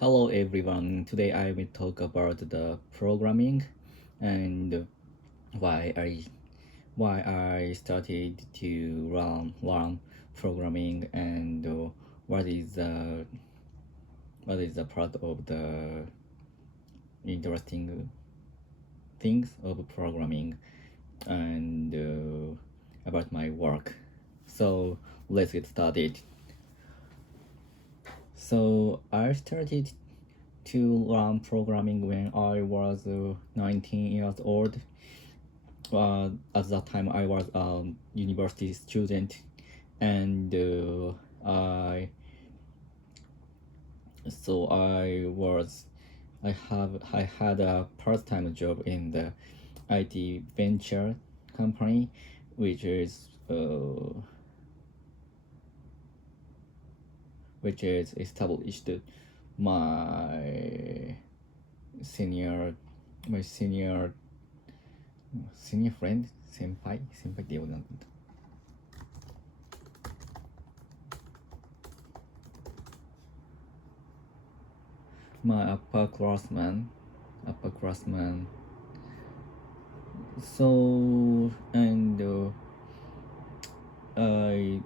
Hello everyone. Today I will talk about the programming and why I why I started to learn programming and what is the what is the part of the interesting things of programming and about my work. So let's get started. So I started to learn programming when I was 19 years old. At that time, I was a university student, and I had a part-time job in the IT venture company, which is uh, which is established my senior my senior friend 先輩って呼ぶなんだ my upperclassman. So and I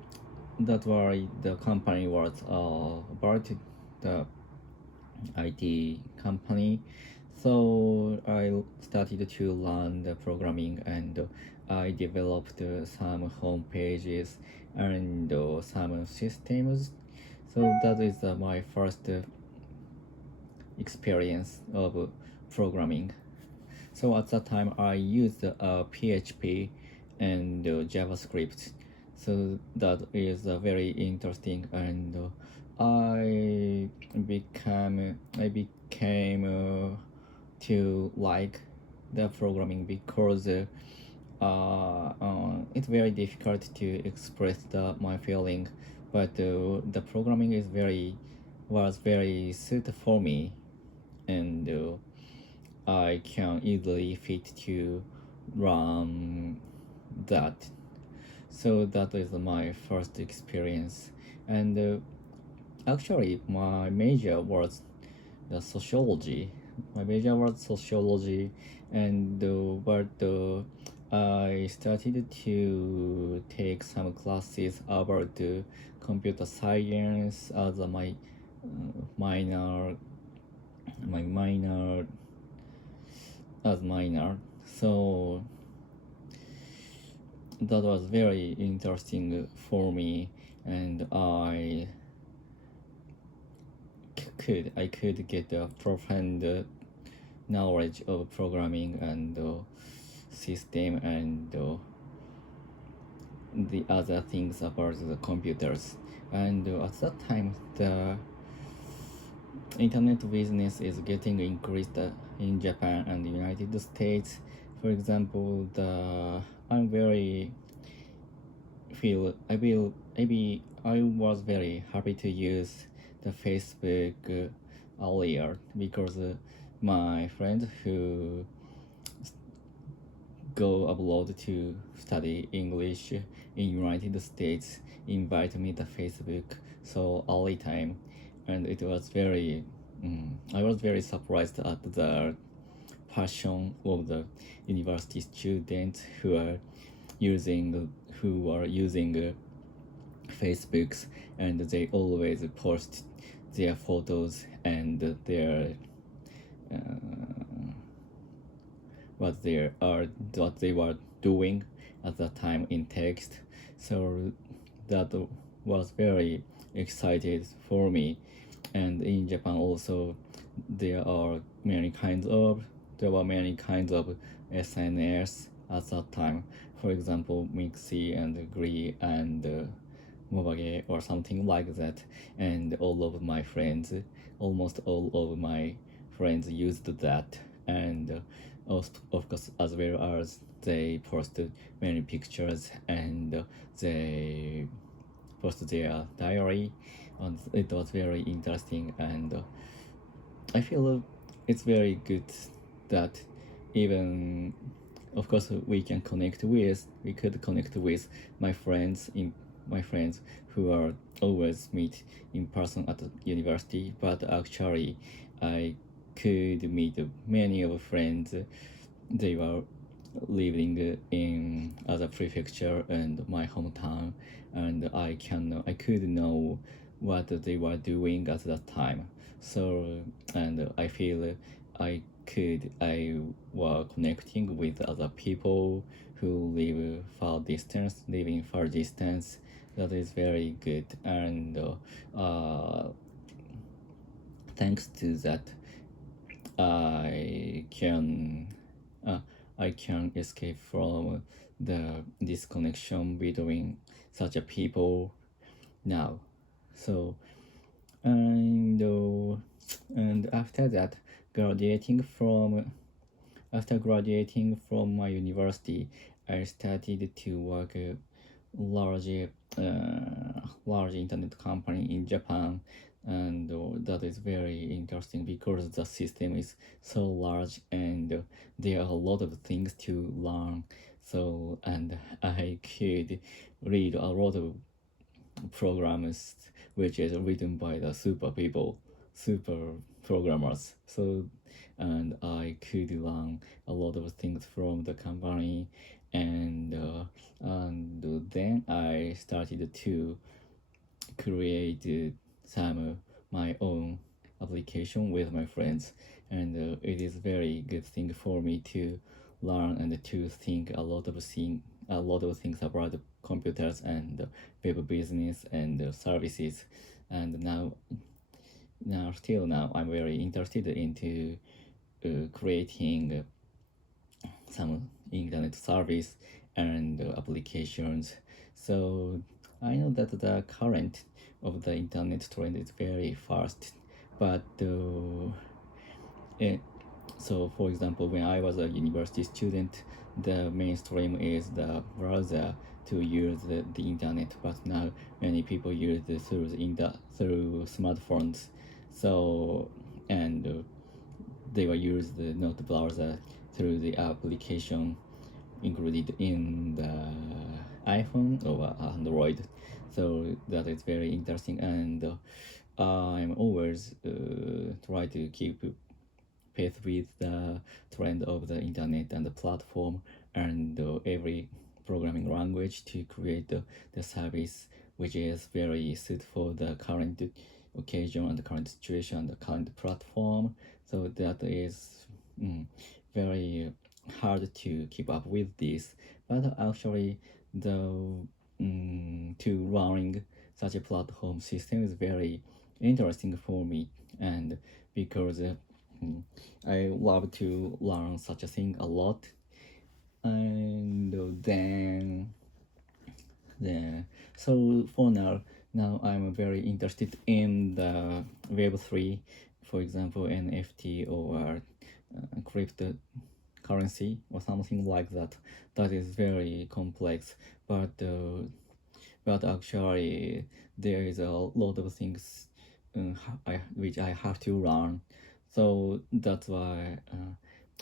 that's why the company was about the IT company. So I started to learn the programming and I developed some home pages and some systems. So that is my first experience of programming. So at that time, I used PHP and JavaScript. So that is very interesting, and I became to like the programming because it's very difficult to express my feeling, but the programming is was very suited for me, and I can easily fit to run that. So that is my first experience, and actually my major was the sociology. My major was sociology, and I started to take some classes about computer science as minor, my minor minor. So that was very interesting for me, and I could get a profound knowledge of programming and system and the other things about the computers. And at that time, the internet business is getting increased in Japan and the United States. For example, the I'm very feel I was very happy to use the Facebook earlier because my friend who go abroad to study English in United States invite me to Facebook so early time, and it was very I was very surprised at the passion of the university students who are using Facebooks, and they always post their photos and their uh, what they were doing at that time in text. So that was very excited for me. And in Japan also there were many kinds of SNS at that time. For example, Mixi and Gree and Mobage or something like that. And almost all of my friends used that. And of course, as well as they posted many pictures and they posted their diary, and it was very interesting. And I feel it's very good that even of course we could connect with my friends in my friends who are always meet in person at the university, but actually I could meet many of friends. They were living in other prefecture and my hometown, and I could know what they were doing at that time. So, and I feel I were connecting with other people who live in far distance. That is very good, and thanks to that, I can uh, I can escape from the disconnection between such a people now. So and uh, and after graduating from my university, I started to work large large internet company in Japan, and that is very interesting because the system is so large and there are a lot of things to learn. So and I could read a lot of programs which is written by the super programmers. So and I could learn a lot of things from the company, and then I started to create some my own application with my friends, and it is very good thing for me to learn and to think a lot of things about computers and web business and services. And now I'm very interested into creating some internet service and applications. So I know that the current of the internet trend is very fast, but eh, so for example, when I was a university student, the mainstream is the browser to use the internet, but now many people use it through smartphones. So and they will use the not browser through the application included in the iPhone or Android. So that is very interesting, and I'm always try to keep pace with the trend of the internet and the platform and every programming language to create the service which is very suited for the current occasion and the current situation and the current platform. So that is very hard to keep up with this, but actually the to running such a platform system is very interesting for me, and because I love to learn such a thing a lot. And then so for now I'm very interested in the Web3, for example NFT or cryptocurrency or something like that. That is very complex, but actually there is a lot of things which I have to learn. So that's why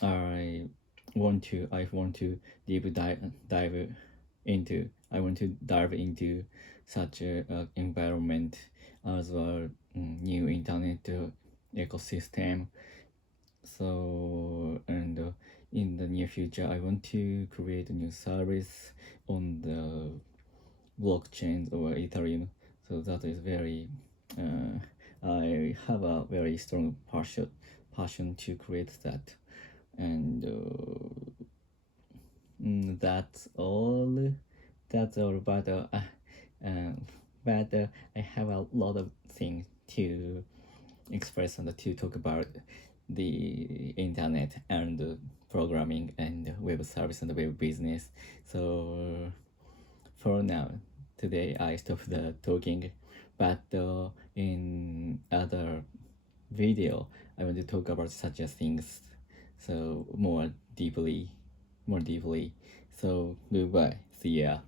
I want to dive into such a environment as well, new internet ecosystem. So and in the near future I want to create a new service on the blockchains or Ethereum. So that is very I have a very strong passion to create that, and that's all. That's all. Uh, but I have a lot of things to express and to talk about the internet and programming and web service and web business. So for now, today I stopped the talking, but in other video I want to talk about such as things, so more deeply. So goodbye, see ya.